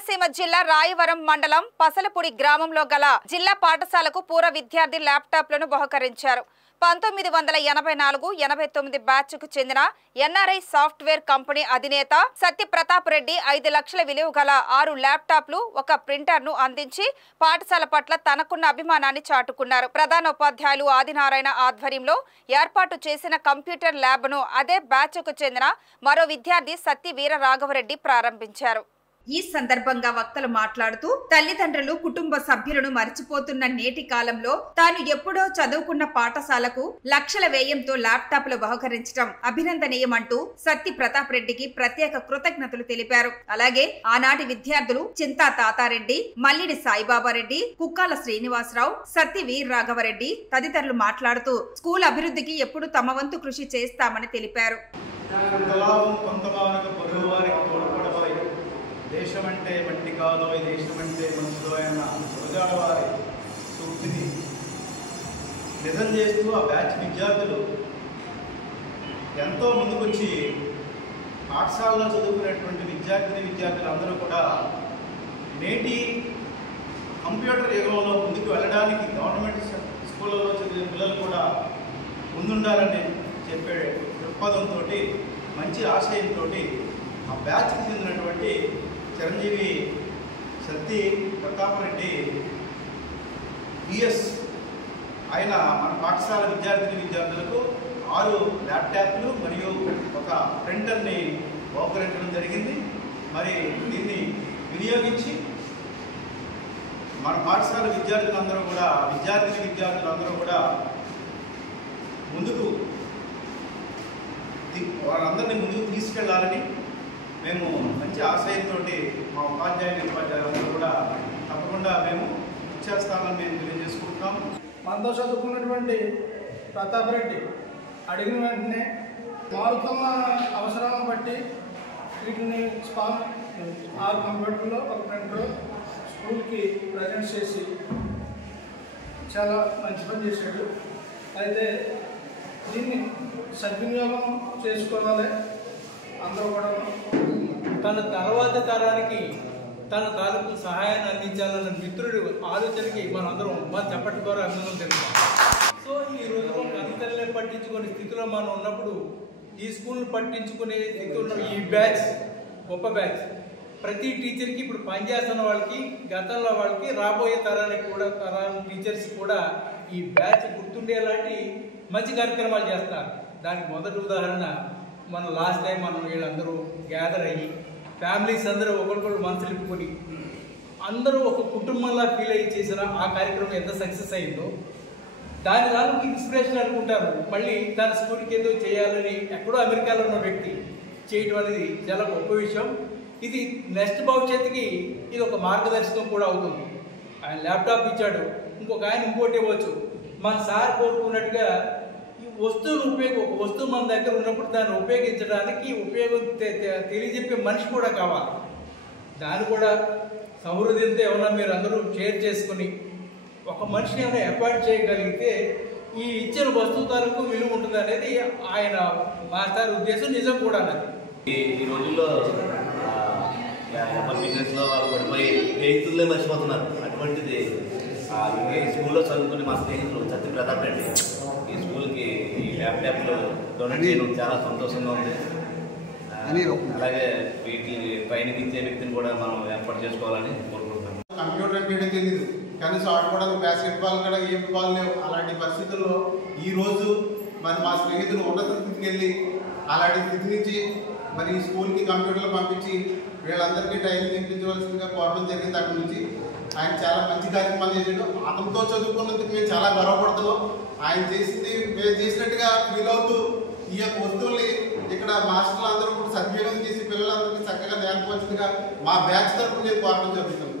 కోనసీమ జిల్లా రాయవరం మండలం పసలపూడి గ్రామంలో గల జిల్లా పాఠశాలకు పూర్వ విద్యార్థి ల్యాప్టాప్లను బహుకరించారు. 1984-89 బ్యాచ్కు చెందిన ఎన్ఆర్ఐ సాఫ్ట్వేర్ కంపెనీ అధినేత సత్య ప్రతాప్ రెడ్డి 5 లక్షల విలువ గల 6 ల్యాప్టాప్లు, ఒక ప్రింటర్ను అందించి పాఠశాల పట్ల తనకున్న అభిమానాన్ని చాటుకున్నారు. ప్రధానోపాధ్యాయులు ఆదినారాయణ ఆధ్వర్యంలో ఏర్పాటు చేసిన కంప్యూటర్ ల్యాబ్ను అదే బ్యాచ్కు చెందిన మరో విద్యార్థి సత్య వీర రాఘవరెడ్డి ప్రారంభించారు. ఈ సందర్భంగా వక్తలు మాట్లాడుతూ తల్లిదండ్రులు, కుటుంబ సభ్యులను మర్చిపోతున్న నేటి కాలంలో తాను ఎప్పుడో చదువుకున్న పాఠశాలకు లక్షల వ్యయంతో ల్యాప్టాప్లు బహుకరించడం అభినందనీయమంటూ సత్య ప్రతాప్ రెడ్డికి ప్రత్యేక కృతజ్ఞతలు తెలిపారు. అలాగే ఆనాటి విద్యార్థులు చింతా తాతారెడ్డి, మల్లిడి సాయిబాబారెడ్డి, కుక్కాల శ్రీనివాసరావు, సత్య వీర్ రాఘవరెడ్డి తదితరులు మాట్లాడుతూ స్కూల్ అభివృద్ధికి ఎప్పుడు తమ వంతు కృషి చేస్తామని తెలిపారు. దేశమంటే మట్టి కాదో, దేశమంటే మనుషులో అయిన గురజాడ వారి సూక్తిని నిజం చేస్తూ ఆ బ్యాచ్ విద్యార్థులు ఎంతో ముందుకొచ్చి పాఠశాలలో చదువుకునేటువంటి విద్యార్థులందరూ కూడా నేటి కంప్యూటర్ యుగంలో ముందుకు వెళ్ళడానికి గవర్నమెంట్ స్కూళ్ళలో చదివే పిల్లలు కూడా ముందుండాలని చెప్పే దృక్పథంతో, మంచి ఆశయంతో ఆ బ్యాచ్కి చెందినటువంటి చిరంజీవి సత్య ప్రతాప్ రెడ్డి పిఎస్ ఆయన మన పాఠశాల విద్యార్థులకు 6 ల్యాప్టాప్లు మరియు ఒక ప్రింటర్ని బహుకరించడం జరిగింది. మరి దీన్ని వినియోగించి మన పాఠశాల విద్యార్థులందరూ కూడా ముందుకు వాళ్ళందరినీ ముందుకు తీసుకెళ్లాలని మేము మంచి ఆశయంతో మా ఉపాధ్యాయులందరూ కూడా తప్పకుండా మేము ఇచ్చేస్తామని మేము తెలియజేసుకుంటున్నాము. మనతో చదువుకున్నటువంటి ప్రతాప్ రెడ్డి అడిగిన వెంటనే మారుతున్న అవసరాలను బట్టి వీటిని 6 కంప్యూటర్లో ఒక ప్రింటర్ స్కూల్కి ప్రజెంట్ చేసి చాలా మంచి పని చేశాడు. అయితే దీన్ని సద్వినియోగం చేసుకోవాలి. అందరూ కూడా తన తర్వాత తరానికి తన తాలూకు సహాయాన్ని అందించాలన్న మిత్రుడు ఆలోచనకి మనం చెప్పడం ద్వారా అభినందన తెలుస్తాం. సో ఈ రోజులో తల్లిదండ్రులే పట్టించుకునే స్థితిలో మనం ఉన్నప్పుడు ఈ స్కూల్ని పట్టించుకునే స్థితి ఉన్న ఈ బ్యాచ్ గొప్ప బ్యాచ్. ప్రతి టీచర్కి ఇప్పుడు పనిచేస్తున్న వాళ్ళకి, గతంలో వాళ్ళకి, రాబోయే తరానికి కూడా టీచర్స్ కూడా ఈ బ్యాచ్ గుర్తుండేలాంటి మంచి కార్యక్రమాలు చేస్తారు. దానికి మొదటి ఉదాహరణ మన లాస్ట్ టైం మనం వీళ్ళందరూ గ్యాదర్ అయ్యి ఫ్యామిలీస్ అందరూ ఒకరికొకరు మనసులు ఇప్పుకొని అందరూ ఒక కుటుంబంలా ఫీల్ అయ్యి చేసిన ఆ కార్యక్రమం ఎంత సక్సెస్ అయిందో దాని దానికి ఇన్స్పిరేషన్ అనుకుంటారు. మళ్ళీ తన స్కూల్కి ఏదో చేయాలని ఎక్కడో అమెరికాలో ఉన్న వ్యక్తి చేయడం అనేది చాలా గొప్ప విషయం. ఇది నెక్స్ట్ భవిష్యత్తుకి ఇది ఒక మార్గదర్శకం కూడా అవుతుంది. ఆయన ల్యాప్టాప్ ఇచ్చాడు, ఇంకొక ఆయన ఇంకోటి ఇవ్వచ్చు. మన సార్ కోరుకున్నట్టుగా ఒక వస్తువు మన దగ్గర ఉన్నప్పుడు దాన్ని ఉపయోగించడానికి తెలియజెప్పే మనిషి కూడా కావాలి. దాన్ని కూడా సౌహృదయంతో ఏమన్నా మీరు అందరూ షేర్ చేసుకుని ఒక మనిషిని ఏమైనా అపాయింట్ చేయగలిగితే ఈ ఇచ్చిన వస్తువు తాలూకు విలువ ఉంటుంది అనేది ఆయన మాస్టర్ ఉద్దేశం. నిజం కూడా అన్నది. ఈ రోజుల్లో బిజినెస్లో వాళ్ళు పడిపోయి స్నేహితులే మర్చిపోతున్నారు. అటువంటిది ఈ స్కూల్లో చదువుకుని మా స్నేహితులు సత్య ప్రతాప్ రెడ్డి ఈ స్కూల్కి ఈ ల్యాప్టాప్లు డొనేట్ చేయడం చాలా సంతోషంగా ఉంది. అలాగే వీటి పైనకిచ్చే వ్యక్తిని కూడా మనం ఏర్పాటు చేసుకోవాలని కోరుకుంటున్నాం. కంప్యూటర్ అంటే తెలియదు, కనీసం ఆడుకోవడానికి బాస్కెట్బాల్ కూడా ఏం బాల్ లేవు. అలాంటి పరిస్థితుల్లో ఈరోజు మరి మా స్నేహితులు ఉన్నత స్థితికి వెళ్ళి అలాంటి స్థితి నుంచి మరి ఈ స్కూల్కి కంప్యూటర్లు పంపించి వీళ్ళందరికీ ట్రైనింగ్ ఇప్పించవలసిందిగా కోరడం జరిగింది. అక్కడి నుంచి ఆయన చాలా మంచి కార్యక్రమాలు చేసాడు. అతనితో చదువుకున్నందుకు మేము చాలా గర్వపడుతున్నాం. ఆయన చేసింది మేము చేసినట్టుగా ఫీల్ అవుతూ ఈ యొక్క వస్తువుల్ని ఇక్కడ మాస్టర్లు అందరూ కూడా సద్వినియోగం చేసి పిల్లలందరికీ చక్కగా నేర్పవలసిందిగా మా బ్యాచ్ తరఫున నేను కోరడం జరుగుతుంది.